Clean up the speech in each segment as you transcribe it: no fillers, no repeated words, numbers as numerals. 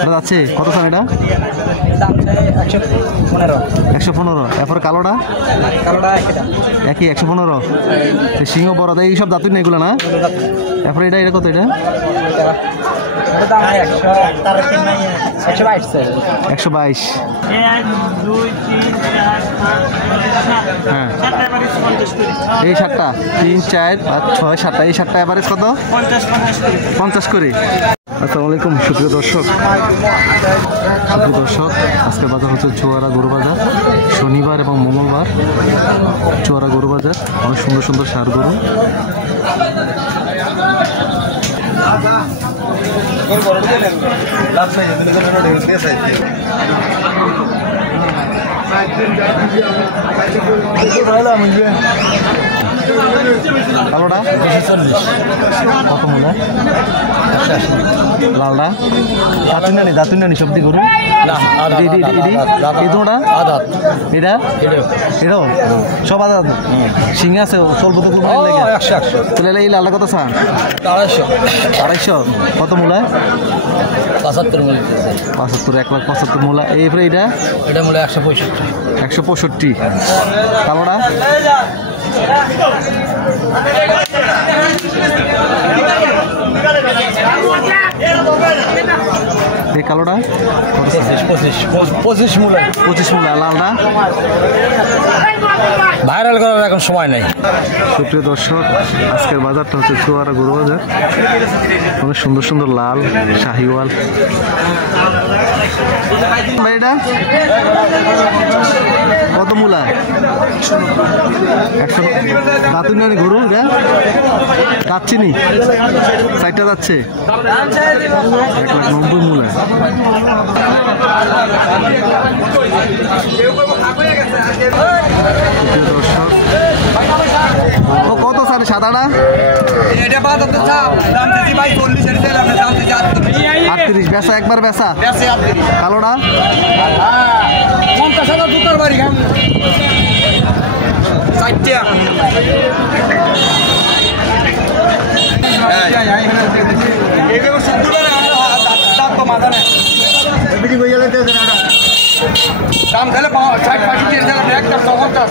এটা যাচ্ছে কত চান এটা? 115। এরপরে কালোটা? একই 115। সিংহ বড় এইসব দাঁতুই না এগুলো না? এরপরে এটা কত? এটা 122। হ্যাঁ এই 7টা 3, 4, 5, 6, 7টা এই 7টা এভারেজ কত? 50 করে। আসসালামু আলাইকুম সুপ্রিয় দর্শক, আজকে বাজার হচ্ছে চুয়ারা গরু বাজার। শনিবার এবং মঙ্গলবার চুয়ারা গরু বাজার। অনেক সুন্দর সুন্দর ষাঁড় গরু। কালোটা কত মূল্য? লালটা দাতুন নানি সবজি গরু এটা এটাও সব আদা সিং আছে স্বল্প তো তাহলে এই লালটা কত চান? 250। কত মূল্য? 75 মূল্য। 75, 1,75,000 মূল্য। এইপরে এটা মূল্য 165। 165। কালোটা এই কালোটা 25 মূল্য। 25 মূল্য। লালটা ভাইরাল করার এখন সময় নেই। সুপ্রিয় দর্শক, আজকের বাজারটা হচ্ছে চুয়ারা গরু বাজার। অনেক সুন্দর সুন্দর লাল শাহিওয়াল। এটা কত মূলা? 100। দাতুন নানি গরু এটা যাচ্ছে নি 4টা যাচ্ছে 1,90,000 মূলা। কত স্যার সাদাটা? 38। বেচা একবার বেচা? কালোটা 50,000 দুটার বাড়ি খাম 4টা। দাম তাহলে 60-65 একটা 50।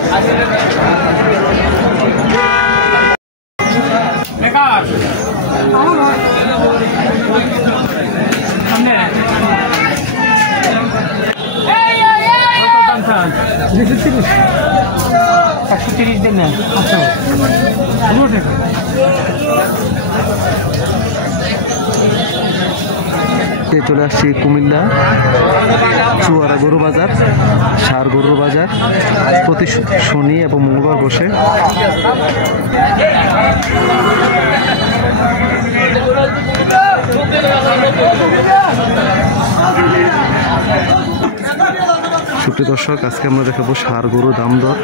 চলে আসছি কুমিল্লা চুয়ারা গরু বাজার, ষাঁড় গরুর বাজার। প্রতি শনি এবং মঙ্গলবার বসে। সুপ্রিয় দর্শক, আজকে আমরা দেখাবো ষাঁড় গরু দাম দর।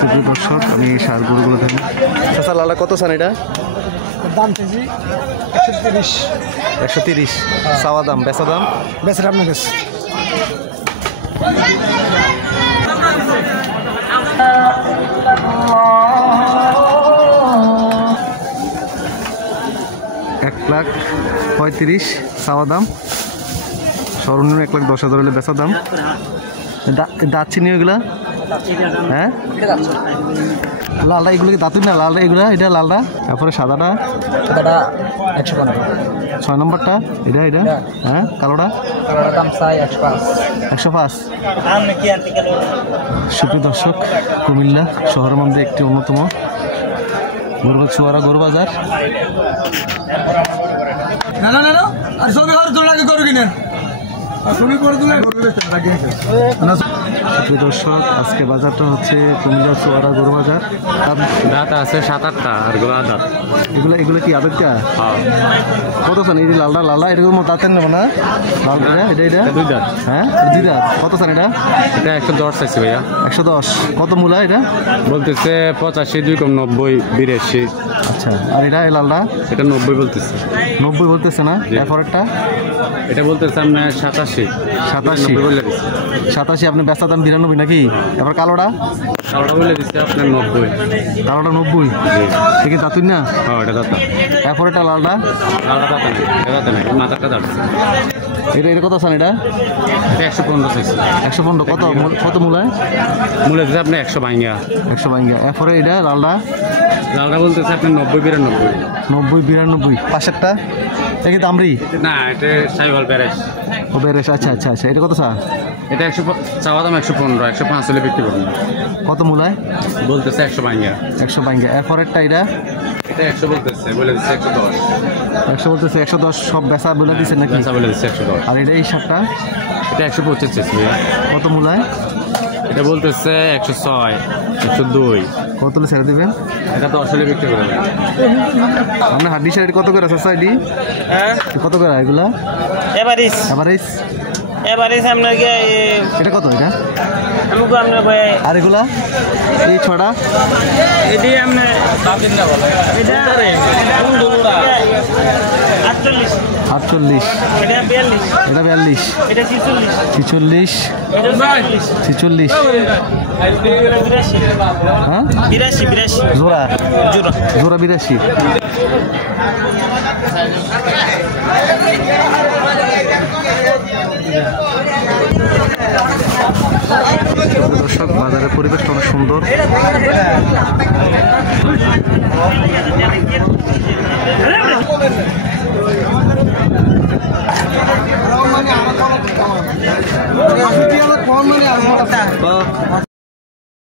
সুপ্রিয় দর্শক, আমি এই ষাঁড় গরুগুলো দেখি। চাচা লালা কত চান এটা? দাম চাইছি 130। 130 চাওয়া দাম, বেচা দাম? বেচার আপনার কাছে 1,35,000 চাওয়া দাম। সর্বনিম্ন 1,10,000 হলে বেচা দাম। দাঁত চিনি ওইগুলা? হ্যাঁ লালটা এগুলো কি দাঁতুই না? লালটা এগুলা? এটা লালটা। তারপরে সাদাটা 6 নম্বরটা এটা এটা। হ্যাঁ কালোটা 105। সুপ্রিয় দর্শক, কুমিল্লা শহরের মধ্যে একটি অন্যতম চুয়ারা গরু বাজার। দর্শক, আজকে বাজারটা হচ্ছে কুমিল্লা চুয়ারা গরু বাজার। দাঁত আছে 7-8টা আর গোড়া দাঁত। এগুলো কি আদরটা? কত চান? এই যে লালটা এরকম দাঁতের নেবো না? লালটা এটা 2 দাঁত। হ্যাঁ 2 দাঁত। কত চান এটা? এটা 110 চাইছে ভাইয়া। 110। কত মূল্য এটা? বলতেছে 85, 2 কম 90, 82। আচ্ছা, আর এটা এই লালটা এটা 90 বলতেছে। 90 বলতেছে না? এরপরেরটা এটা বলতেছে আপনার 87। 87 বলে দিচ্ছে। 87 আপনি বেচা দাম 92 নাকি? এবার কালোটা কালোটা বলে দিচ্ছে আপনার 90। কালোটা 90। সে কি দাঁতুন না? হ্যাঁ এটা দাঁতা। এরপরেরটা লালটা লালটা দাঁতা নেই, এটা দাঁতা নেই, মাথাটা দাঁড়ছে। এটা কত আছেন? এটা এটা 115 চাইছে। 115 কত মূলায়? মূলে দিচ্ছে আপনার 100 ভাঙ্গা। 100 ভাঙ্গা। এরপরে এটা লালটা লালটা বলতেছে আপনার 90-92। 90-92। পাশেরটা এটা কি দামরি? না এটা সাইওয়াল প্যারেস। ও বেরেশ। আচ্ছা আচ্ছা আচ্ছা, এটা কত চা? এটা 100 চাওয়া দাম 115, 105 হলে বিক্রি করবেন। কত মূলায়? বলতেছে 100 ভাঙ্গা। 100 ভাঙ্গা। এরপরেরটা এটা এটা 100 বলতেছে, বলে দিচ্ছে 110। 100 বলতেছে। 110 সব বেচা বলে দিচ্ছে নাকি? বেচা বলে দিচ্ছে 110। আর এটা এই শার্টটা এটা 125 চাইছে ভাইয়া। কত মূলায়? এটা বলতেছে 106, 102। কত হলে ছেড়ে দেবেন? এটা 10 হলে বিক্রি করবেন। আপনার হাড্ডি শাড়ি কত করে আছে সাইডি? কত করে এগুলা? এভারেজ এভারেজ আপনার এটা কত? এটা আমাকে আপনার আর এগুলা এই ছটা এটি আপনার এটা 48, 48, এটা 42, এটা 42, এটা 46, 46, এটা 46, 82, হ্যাঁ 82 জোড়া জোড়া। জোড়া 82। দর্শক বাজারের পরিবেশটা অনেক সুন্দর।